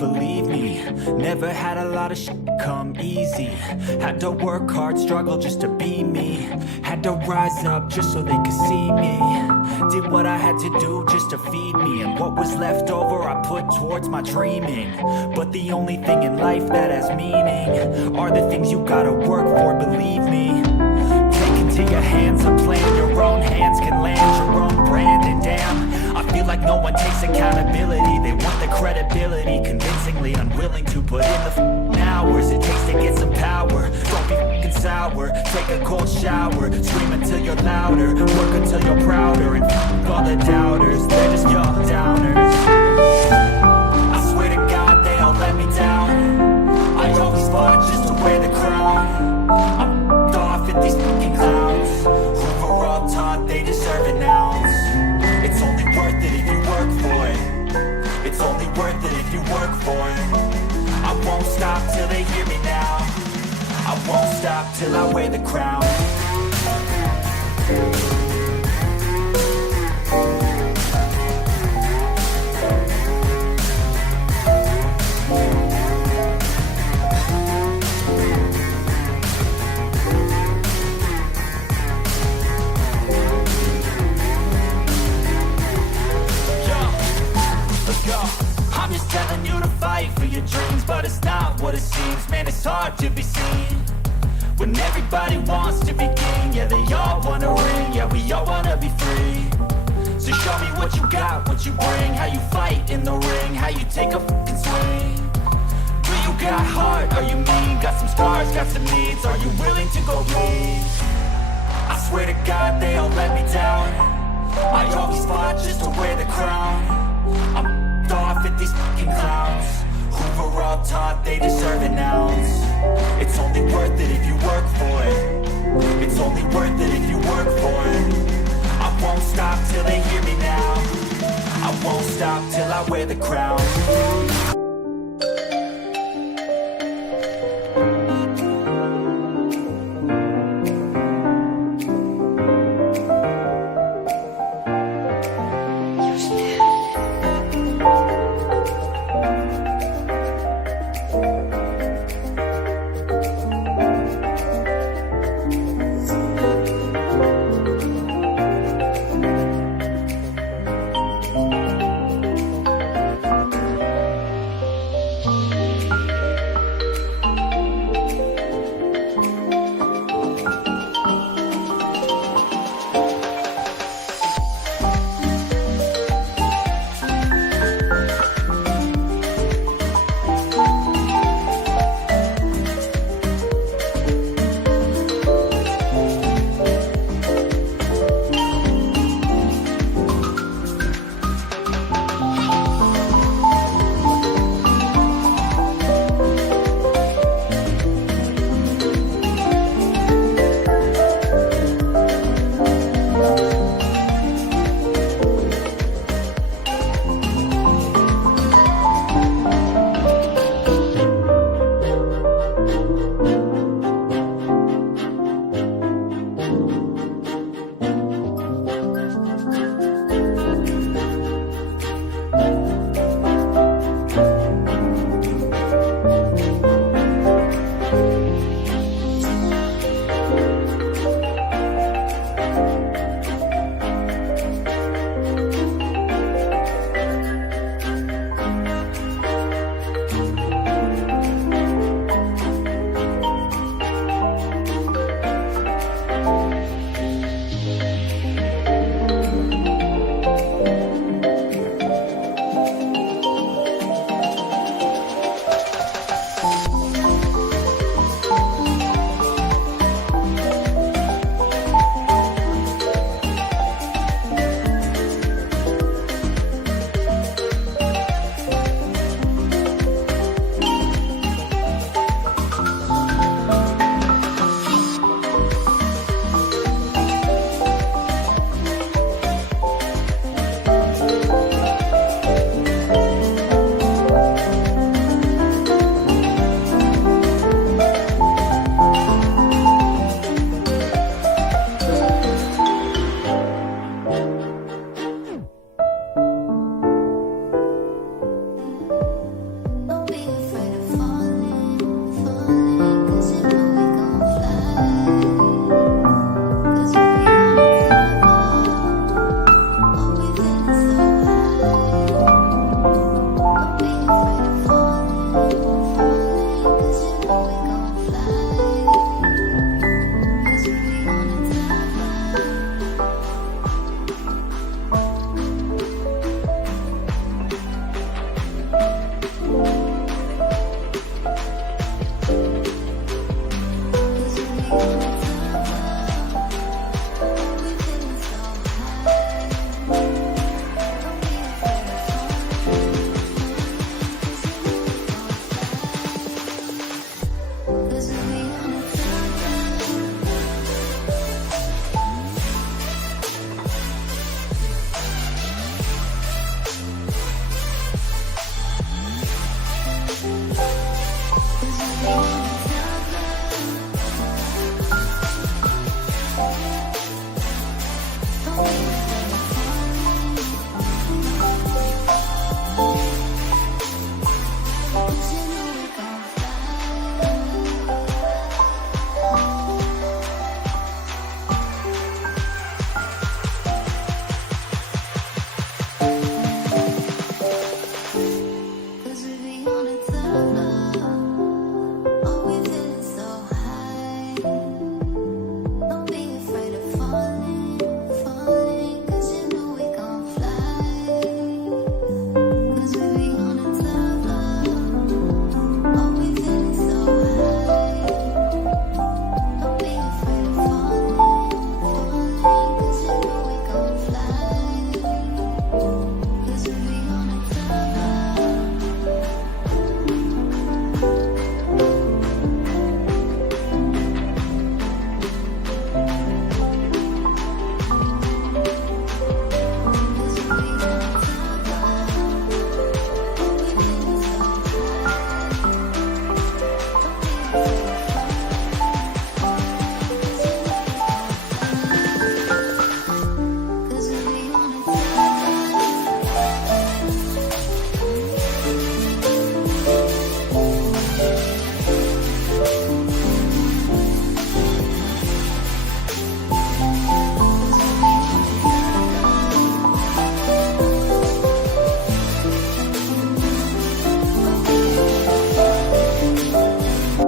believe me. Never had a lot of shit come easy. Had to work hard, struggle just to be me. Had to rise up just so they could see me. Did what I had to do just to feed me. And what was left over I put towards my dreaming. But the only thing in life that has meaning are the things you gotta work for, believe me. Take into your hands a plan. Your own hands can land your own brand. And damn, I feel like no one takes accountability. They want the credibility, convincingly unwilling to put in the hours it takes to get some power. Don't be f***ing sour, take a cold shower. Scream until you're louder, work until you're prouder. And f*** all the doubters, they're just young downers. I swear to God they all let me down. I always fought just to wear the crown. I'm f***ed off at these f***ing clowns who were all taught they deserve an ounce. It's only worth it if you work for it. It's only worth it if you work for it. I won't stop till they hear me now. I won't stop till I wear the crown. I'm just telling you to fight for your dreams, but it's not what it seems. Man, it's hard to be seen when everybody wants to be king. Yeah, they all wanna ring, yeah, we all wanna be free. So show me what you got, what you bring, how you fight in the ring, how you take a fucking swing. Do you got heart, are you mean? Got some scars, got some needs, are you willing to go bleed? I swear to God they all let me down. I always fought just to wear the crown. I'm off at these fucking clowns who were all taught they deserve an ounce. It's only worth it if you work for it. It's only worth it if you work for it. I won't stop till they hear me now. I won't stop till I wear the crown.